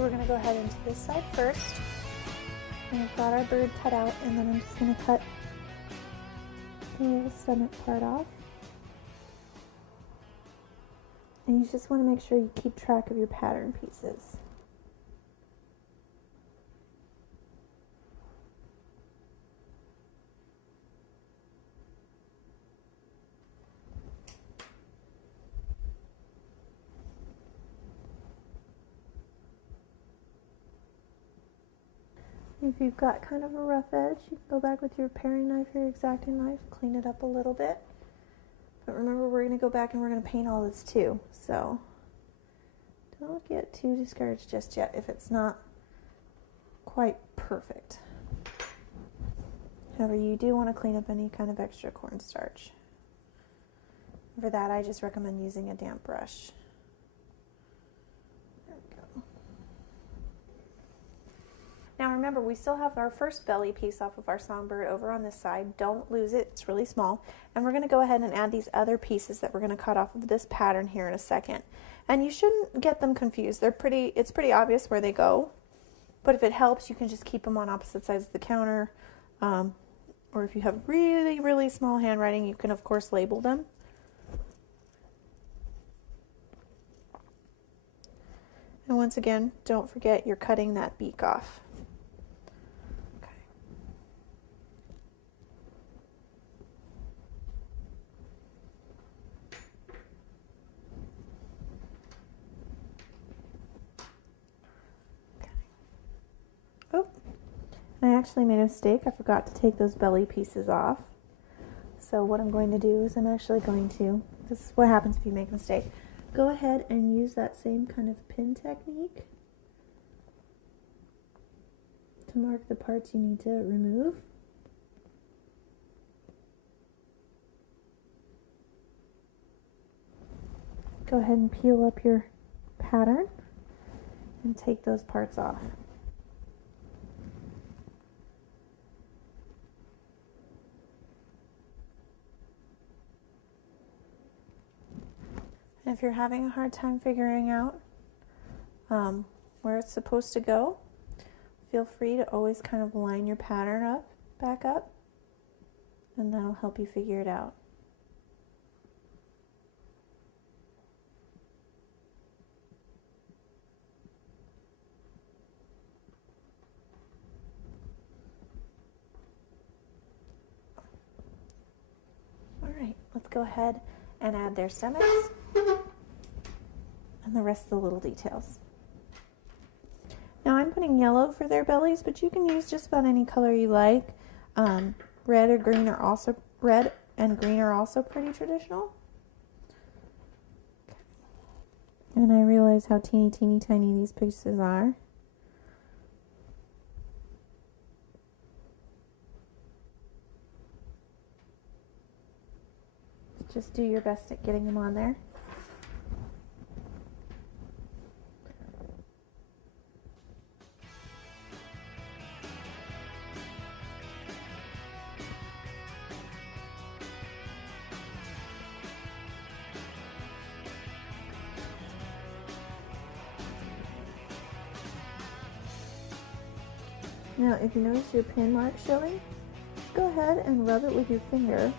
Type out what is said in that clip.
So we're going to go ahead into this side first. And we've got our bird cut out, and then I'm just going to cut the little stomach part off. And you just want to make sure you keep track of your pattern pieces. If you've got kind of a rough edge, you can go back with your paring knife or your X-Acto knife, clean it up a little bit. But remember, we're going to go back and we're going to paint all this too. So don't get too discouraged just yet if it's not quite perfect. However, you do want to clean up any kind of extra cornstarch. For that, I just recommend using a damp brush. Now remember, we still have our first belly piece off of our songbird over on this side. Don't lose it, it's really small. And we're going to go ahead and add these other pieces that we're going to cut off of this pattern here in a second. And you shouldn't get them confused. It's pretty obvious where they go. But if it helps, you can just keep them on opposite sides of the counter. Or if you have really, really small handwriting, you can of course label them. And once again, don't forget you're cutting that beak off. I actually made a mistake. I forgot to take those belly pieces off. So what I'm going to do is this is what happens if you make a mistake. Go ahead and use that same kind of pin technique to mark the parts you need to remove. Go ahead and peel up your pattern and take those parts off. If you're having a hard time figuring out where it's supposed to go, feel free to always kind of line your pattern back up, and that'll help you figure it out. All right, let's go ahead and add their stomachs and the rest of the little details. Now I'm putting yellow for their bellies, but you can use just about any color you like. Red and green are also pretty traditional. And I realize how teeny tiny these pieces are. Just do your best at getting them on there. Now, if you notice your pin mark showing, go ahead and rub it with your finger